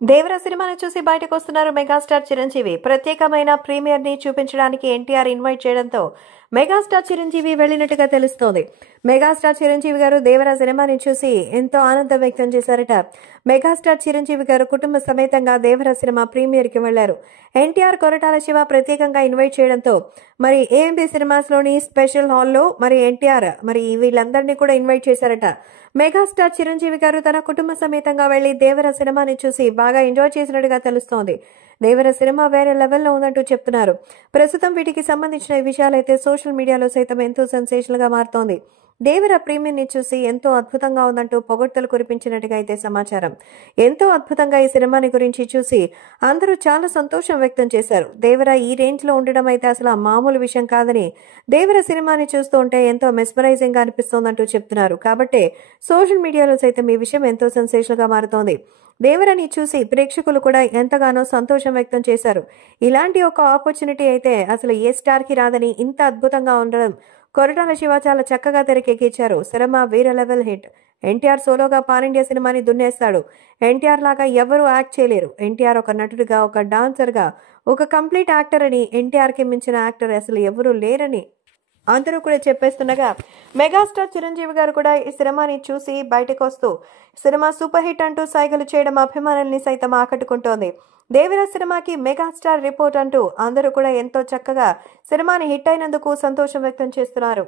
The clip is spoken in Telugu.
దేవర సినిమాను చూసి బయటకు వస్తున్నారు మెగాస్టార్ చిరంజీవి. ప్రత్యేకమైన ప్రీమియర్ ని చూపించడానికి ఎన్టీఆర్ ఇన్వైట్ చేయడంతో మెగాస్టార్ చిరంజీవి వెళ్లినట్టుగా తెలుస్తోంది. మెగాస్టార్ చిరంజీవి గారు దేవర సినిమాని చూసి ఎంతో ఆనందం వ్యక్తం చేశారట. మెగాస్టార్ చిరంజీవి గారు కుటుంబ సమేతంగా దేవర సినిమా ప్రీమియర్ కి వెళ్లారు. ఎన్టీఆర్, కొరటాల శివ ప్రత్యేకంగా ఇన్వైట్ చేయడంతో మరి ఏఎంబీ సినిమాస్ లోని స్పెషల్ హాల్లో మరి ఎన్టీఆర్ వీళ్ళందరినీ కూడా ఇన్వైట్ చేశారట. మెగాస్టార్ చిరంజీవి గారు తన కుటుంబ సమేతంగా వెళ్లి దేవర సినిమాని చూసి బాగా ఎంజాయ్ చేసినట్టుగా తెలుస్తోంది. దేవర సినిమా వేరే లెవెల్లో ఉందంటూ చెప్తున్నారు. ప్రస్తుతం వీటికి సంబంధించిన ఈ విషయాలైతే సోషల్ మీడియాలో సైతం ఎంతో సెన్సేషనల్ గా మారుతోంది. దేవర ప్రీమియర్ ని చూసి ఎంతో అద్భుతంగా ఉందంటూ పొగడ్తలు కురిపించినట్టుగా అయితే సమాచారం. ఎంతో అద్భుతంగా ఈ సినిమాని గురించి చూసి అందరూ చాలా సంతోషం వ్యక్తం చేశారు. దేవర ఈ రేంజ్ లో ఉండడం అయితే అసలు మామూలు విషయం కాదని, దేవర సినిమాని చూస్తూ ఉంటే ఎంతో మెస్మరైజింగ్ గా అనిపిస్తోందంటూ చెప్తున్నారు. కాబట్టే సోషల్ మీడియాలో సైతం ఈ విషయం ఎంతో సెన్సేషనల్ గా మారుతోంది. దేవరని చూసి ప్రేక్షకులు కూడా ఎంతగానో సంతోషం వ్యక్తం చేశారు. ఇలాంటి ఒక ఆపర్చునిటీ అయితే అసలు ఏ స్టార్ కి రాదని ఇంత అద్భుతంగా ఉండడం కొరటాల శివ చాలా చక్కగా తెరకెక్కించారు. సినిమా వేరే లెవెల్ హిట్. ఎన్టీఆర్ సోలోగా పాన్ ఇండియా సినిమాని దున్నేస్తాడు. ఎన్టీఆర్ లాగా ఎవరూ యాక్ట్ చేయలేరు. ఎన్టీఆర్ ఒక నటుడిగా, ఒక డాన్సర్ గా, ఒక కంప్లీట్ యాక్టర్ అని, ఎన్టీఆర్ కి మించిన యాక్టర్ అసలు ఎవరూ లేరని అందరూ కూడా చెప్పేస్తుండగా మెగాస్టార్ చిరంజీవి గారు కూడా ఈ సినిమాని చూసి బయటకు వస్తూ సినిమా సూపర్ హిట్ అంటూ సైగలు చేయడం అభిమానుల్ని సైతం ఆకట్టుకుంటోంది. దేవర సినిమాకి మెగాస్టార్ రిపోర్ట్ అంటూ అందరూ కూడా ఎంతో చక్కగా సినిమాని హిట్ అయినందుకు సంతోషం వ్యక్తం చేస్తున్నారు.